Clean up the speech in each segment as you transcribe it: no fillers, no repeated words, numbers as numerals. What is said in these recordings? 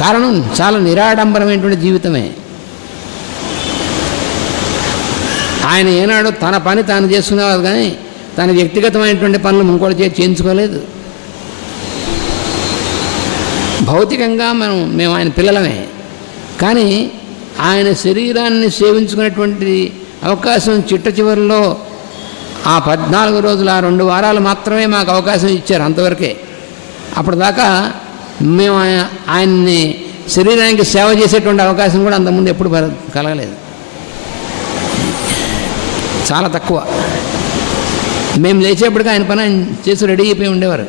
కారణం చాలా నిరాడంబరమైనటువంటి జీవితమే. ఆయన ఏనాడు తన పని తాను చేసుకునేవారు, కానీ తన వ్యక్తిగతమైనటువంటి పనులు ఇంకోటి చేయించుకోలేదు. భౌతికంగా మేము ఆయన పిల్లలమే, కానీ ఆయన శరీరాన్ని సేవించుకునేటువంటి అవకాశం చిట్ట చివరిలో ఆ 14 రోజులు, ఆ 2 వారాలు మాత్రమే మాకు అవకాశం ఇచ్చారు, అంతవరకే. అప్పటిదాకా మేము ఆయన్ని శరీరానికి సేవ చేసేటువంటి అవకాశం కూడా అంతకుముందు ఎప్పుడు కలగలేదు, చాలా తక్కువ. మేము లేచేప్పటికీ ఆయన పని ఆయన చేసి రెడీ అయిపోయి ఉండేవారు.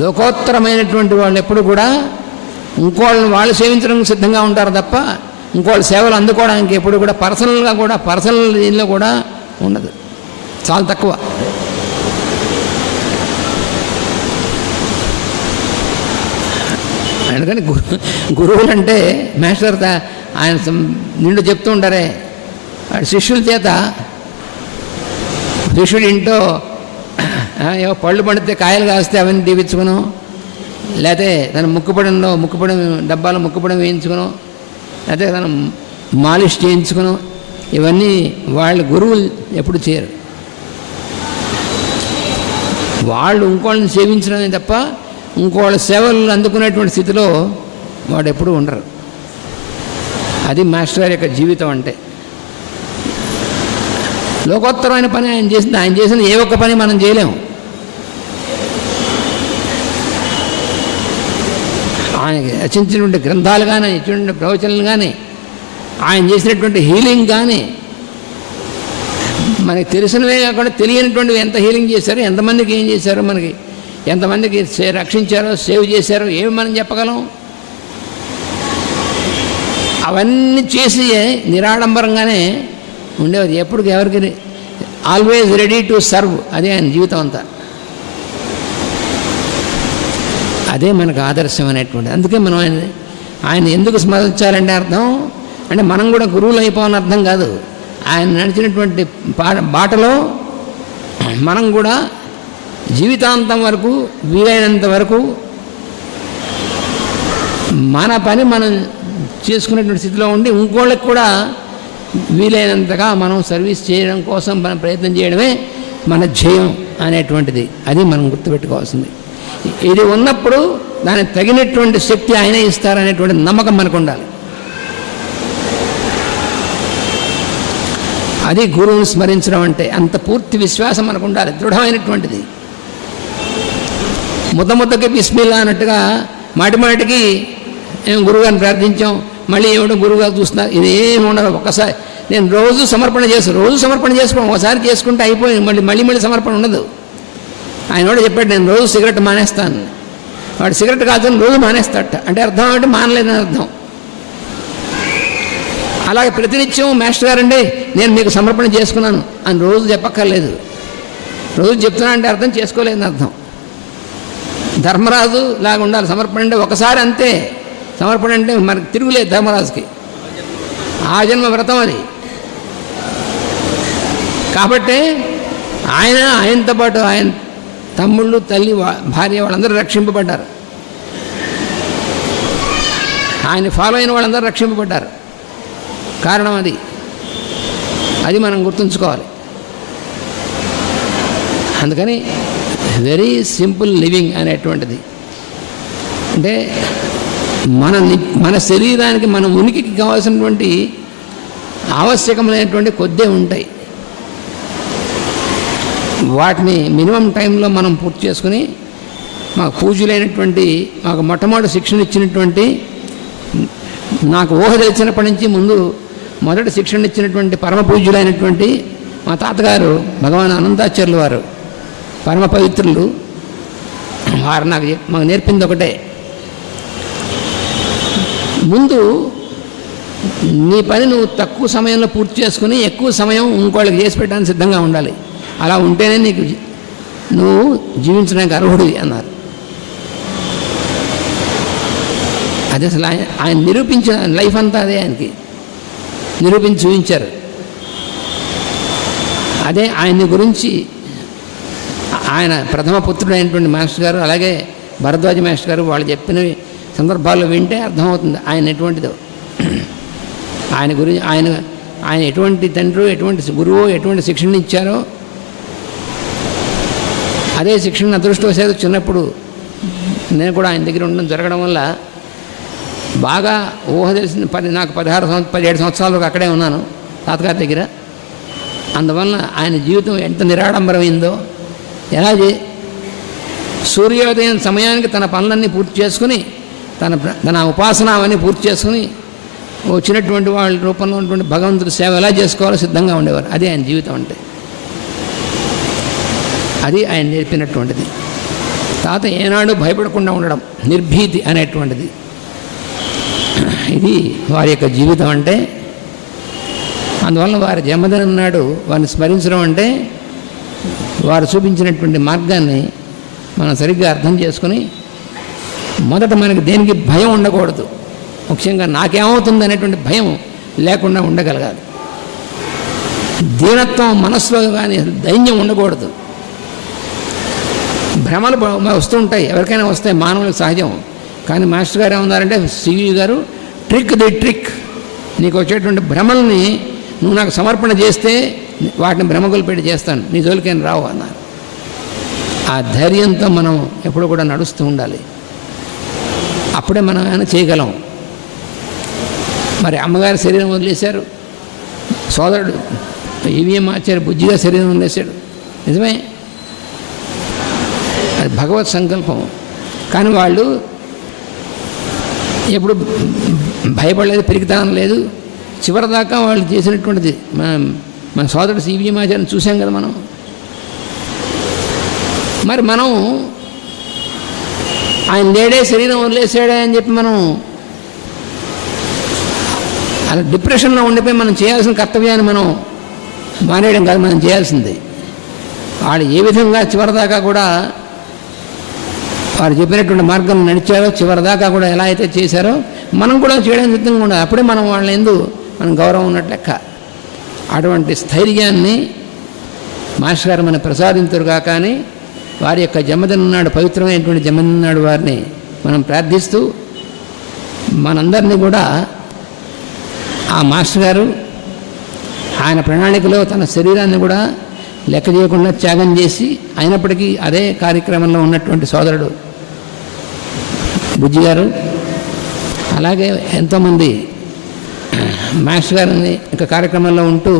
లోకోత్తరమైనటువంటి వాళ్ళు ఎప్పుడు కూడా ఇంకోళ్ళని వాళ్ళు సేవించడానికి సిద్ధంగా ఉంటారు తప్ప ఇంకోళ్ళ సేవలు అందుకోవడానికి ఎప్పుడు కూడా పర్సనల్ దీనిలో కూడా ఉండదు, చాలా తక్కువ. అందుకని గురువులు అంటే మాస్టర్ ఆయన నిండు చెప్తూ ఉంటారే, శిష్యుల చేత శిష్యుడి ఇంట్లో ఏవో పళ్ళు పండితే కాయలు కాస్తే అవన్నీ దీవించుకును, లేకపోతే తన ముక్కుపొడం డబ్బాలో ముక్కుపొడం వేయించుకును, లేకపోతే తను మాలిష్ చేయించుకును, ఇవన్నీ వాళ్ళు గురువులు ఎప్పుడు చేయరు. వాళ్ళు ఇంకోళ్ళని సేవించడమే తప్ప ఇంకోళ్ళ సేవలు అందుకునేటువంటి స్థితిలో వాడు ఎప్పుడూ ఉండరు. అది మాస్టర్ గారి యొక్క జీవితం అంటే. లోకోత్తరమైన పని ఆయన చేసిన ఏ ఒక్క పని మనం చేయలేము. ఆయన రచించినటువంటి గ్రంథాలు కానీ, ఇచ్చినటువంటి ప్రవచనాలు కానీ, ఆయన చేసినటువంటి హీలింగ్ కానీ, మనకి తెలిసినవే కాకుండా తెలియనటువంటివి ఎంత హీలింగ్ చేశారో, ఎంతమందికి ఏం చేశారో, మనకి ఎంతమందికి రక్షించారో, సేవ్ చేశారో ఏమి మనం చెప్పగలం? అవన్నీ చేసి నిరాడంబరంగానే ఉండేవారు. ఎప్పుడు ఎవరికి ఆల్వేజ్ రెడీ టు సర్వ్, అదే ఆయన జీవితం అంతా. అదే మనకు ఆదర్శం అనేటువంటి. అందుకే మనం ఆయన ఎందుకు స్మరించాలంటే అర్థం అంటే మనం కూడా గురువులు అయిపోవని అర్థం కాదు. ఆయన నడిచినటువంటి బాటలో మనం కూడా జీవితాంతం వరకు వీలైనంత వరకు మన పని మనం చేసుకునేటువంటి స్థితిలో ఉండి ఇంకోళ్ళకి కూడా వీలైనంతగా మనం సర్వీస్ చేయడం కోసం మనం ప్రయత్నం చేయడమే మన ధ్యేయం అనేటువంటిది. అది మనం గుర్తుపెట్టుకోవాల్సింది. ఇది ఉన్నప్పుడు దానికి తగినటువంటి శక్తి ఆయనే ఇస్తారనేటువంటి నమ్మకం మనకు ఉండాలి. అది గురువుని స్మరించడం అంటే. అంత పూర్తి విశ్వాసం మనకు ఉండాలి, దృఢమైనటువంటిది. ముద్దకి బిస్మిల్లా అన్నట్టుగా మాటికి మేము గురువుగారిని ప్రార్థించాం, మళ్ళీ ఏమిటో గురువుగారు చూస్తున్నారు, ఇదేమి ఉండదు. ఒక్కసారి నేను రోజు సమర్పణ చేసుకోను, ఒకసారి చేసుకుంటే అయిపోయి మళ్ళీ సమర్పణ ఉండదు. ఆయన కూడా చెప్పాడు, నేను రోజు సిగరెట్ మానేస్తాను. వాడు సిగరెట్ కాదని రోజు మానేస్తాడట. అంటే అర్థం ఏమిటి? మానలేదని అర్థం. అలాగే ప్రతినిత్యం మాస్టర్ గారండి నేను మీకు సమర్పణ చేసుకున్నాను అని రోజు చెప్పక్కర్లేదు. రోజు చెప్తున్నా అంటే అర్థం చేసుకోలేదని అర్థం. ధర్మరాజు లాగా ఉండాలి సమర్పణ అంటే. ఒకసారి అంతే సమర్పణ అంటే మనకు తిరుగులేదు ధర్మరాజుకి. ఆ జన్మ వ్రతం అది. కాబట్టి ఆయనతో పాటు ఆయన తమ్ముళ్ళు, తల్లి, భార్య వాళ్ళందరూ రక్షింపబడ్డారు. ఆయన ఫాలో అయిన వాళ్ళందరూ రక్షింపబడ్డారు. కారణం అది మనం గుర్తుంచుకోవాలి. అందుకని వెరీ సింపుల్ లివింగ్ అనేటువంటిది అంటే మన శరీరానికి, మన ఉనికికి కావాల్సినటువంటి ఆవశ్యకమైనటువంటి కొద్దే ఉంటాయి. వాటిని మినిమం టైంలో మనం పూర్తి చేసుకుని, మాకు పూజలైనటువంటి, మాకు మొట్టమొదటి శిక్షణ ఇచ్చినటువంటి, నాకు ఊహ తెలిసినప్పటి నుంచి మొదటి శిక్షణ ఇచ్చినటువంటి పరమ పూజ్యులైనటువంటి మా తాతగారు భగవాన్ అనంతాచార్యులు వారు, పరమ పవిత్రులు. వారు మాకు నేర్పింది ఒకటే, ముందు నీ పని నువ్వు తక్కువ సమయంలో పూర్తి చేసుకుని ఎక్కువ సమయం ఇంకోళ్ళకి చేసి పెట్టడానికి సిద్ధంగా ఉండాలి. అలా ఉంటేనే నువ్వు జీవించడానికి అర్హుడివి అన్నారు. అది అసలు ఆయన నిరూపించిన లైఫ్ అంతా అదే ఆయనకి నిరూపించి చూపించారు. అదే ఆయన్ని గురించి ఆయన ప్రథమ పుత్రుడు అయినటువంటి మాస్టర్ గారు, అలాగే భరద్వాజ మాస్టర్ గారు వాళ్ళు చెప్పినవి సందర్భాల్లో వింటే అర్థమవుతుంది ఆయన ఎటువంటిదో. ఆయన గురించి ఆయన ఎటువంటి తండ్రి, ఎటువంటి గురువు, ఎటువంటి శిక్షణ ఇచ్చారో అదే శిక్షణ అదృష్టవశాత్తు చిన్నప్పుడు నేను కూడా ఆయన దగ్గర ఉండడం జరగడం వల్ల బాగా ఊహ తెలిసింది. నాకు 17 సంవత్సరాలకు అక్కడే ఉన్నాను తాతగారి దగ్గర. అందువలన ఆయన జీవితం ఎంత నిరాడంబరమైందో, ఎలా సూర్యోదయం సమయానికి తన పనులన్నీ పూర్తి చేసుకుని తన ఉపాసన అవన్నీ పూర్తి చేసుకుని వచ్చినటువంటి వాళ్ళ రూపంలో ఉన్నటువంటి భగవంతుడి సేవ ఎలా చేసుకోవాలో సిద్ధంగా ఉండేవారు. అది ఆయన జీవితం అంటే. అది ఆయన నేర్పినటువంటిది. తాత ఏనాడు భయపడకుండా ఉండడం, నిర్భీతి అనేటువంటిది, ఇది వారి యొక్క జీవితం అంటే. అందువలన వారి జన్మదినం నాడు వారిని స్మరించడం అంటే వారు చూపించినటువంటి మార్గాన్ని మనం సరిగ్గా అర్థం చేసుకుని, మొదట మనకి దేనికి భయం ఉండకూడదు. ముఖ్యంగా నాకేమవుతుంది అనేటువంటి భయం లేకుండా ఉండగలగాలి. దీనత్వం మనస్సులో కానీ దైన్యం ఉండకూడదు. భ్రమలు వస్తుంటాయి, ఎవరికైనా వస్తాయి, మానవులకు సహజం. కానీ మాస్టర్ గారు ఏమన్నారంటే, సివి గారు, ట్రిక్ నీకు వచ్చేటువంటి భ్రమల్ని నువ్వు నాకు సమర్పణ చేస్తే వాటిని భ్రమగొలు పెట్టి చేస్తాను, నీ జోలికేం రావు అన్నారు. ఆ ధైర్యంతో మనం ఎప్పుడు కూడా నడుస్తూ ఉండాలి. అప్పుడే మనం ఏమైనా చేయగలం. మరి అమ్మగారి శరీరం వదిలేశారు, సోదరుడు ఈవీఎం ఆచార్య బుజ్జిగా శరీరం వదిలేశాడు, నిజమే, అది భగవత్ సంకల్పం. కానీ వాళ్ళు ఎప్పుడు భయపడలేదు, పెరిగితానం లేదు. చివరిదాకా వాళ్ళు చేసినటువంటిది మన సోదరుడు ఈవీఎం ఆచార్యని చూసాం కదా మనం. మరి మనం ఆయన లేడే, శరీరం వదిలేసాడే అని చెప్పి మనం అలా డిప్రెషన్లో ఉండిపోయి మనం చేయాల్సిన కర్తవ్యాన్ని మనం మానేయడం కాదు, మనం చేయాల్సింది. వాళ్ళు ఏ విధంగా చివరిదాకా కూడా వారు చెప్పినటువంటి మార్గం నడిచారో, చివరిదాకా కూడా ఎలా అయితే చేశారో మనం కూడా చేయడం సిద్ధంగా ఉండాలి. అప్పుడే మనం వాళ్ళ ఎందు మనం గౌరవం ఉన్నట్టు లెక్క. అటువంటి స్థైర్యాన్ని మాస్టర్ గారు మనం ప్రసాదింతురుగా. కానీ వారి యొక్క జన్మదినం నాడు, పవిత్రమైనటువంటి జన్మదినం నాడు వారిని మనం ప్రార్థిస్తూ, మనందరినీ కూడా ఆ మాస్టర్ గారు ఆయన ప్రణాళికలో తన శరీరాన్ని కూడా లెక్క చేయకుండా త్యాగం చేసి, అయినప్పటికీ అదే కార్యక్రమంలో ఉన్నటువంటి సోదరుడు బుజ్జి గారు, అలాగే ఎంతోమంది మాస్టర్ గారిని యొక్క కార్యక్రమంలో ఉంటూ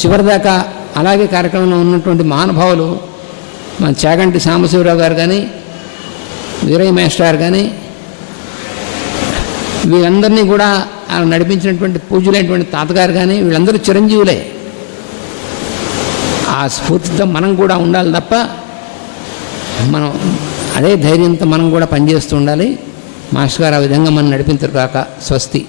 చివరిదాకా అలాగే కార్యక్రమంలో ఉన్నటువంటి మహానుభావులు, మన చాగంటి సాంబశివరావు గారు కానీ, వీరయ్య మాస్టర్ గారు కానీ, వీళ్ళందరినీ కూడా నడిపించినటువంటి పూజలైనటువంటి తాతగారు కానీ, వీళ్ళందరూ చిరంజీవులే. ఆ స్ఫూర్తితో మనం కూడా ఉండాలి తప్ప, మనం అదే ధైర్యంతో మనం కూడా పనిచేస్తూ ఉండాలి. మాస్టర్ గారు ఆ విధంగా మనం నడిపించరు కాక. స్వస్తి.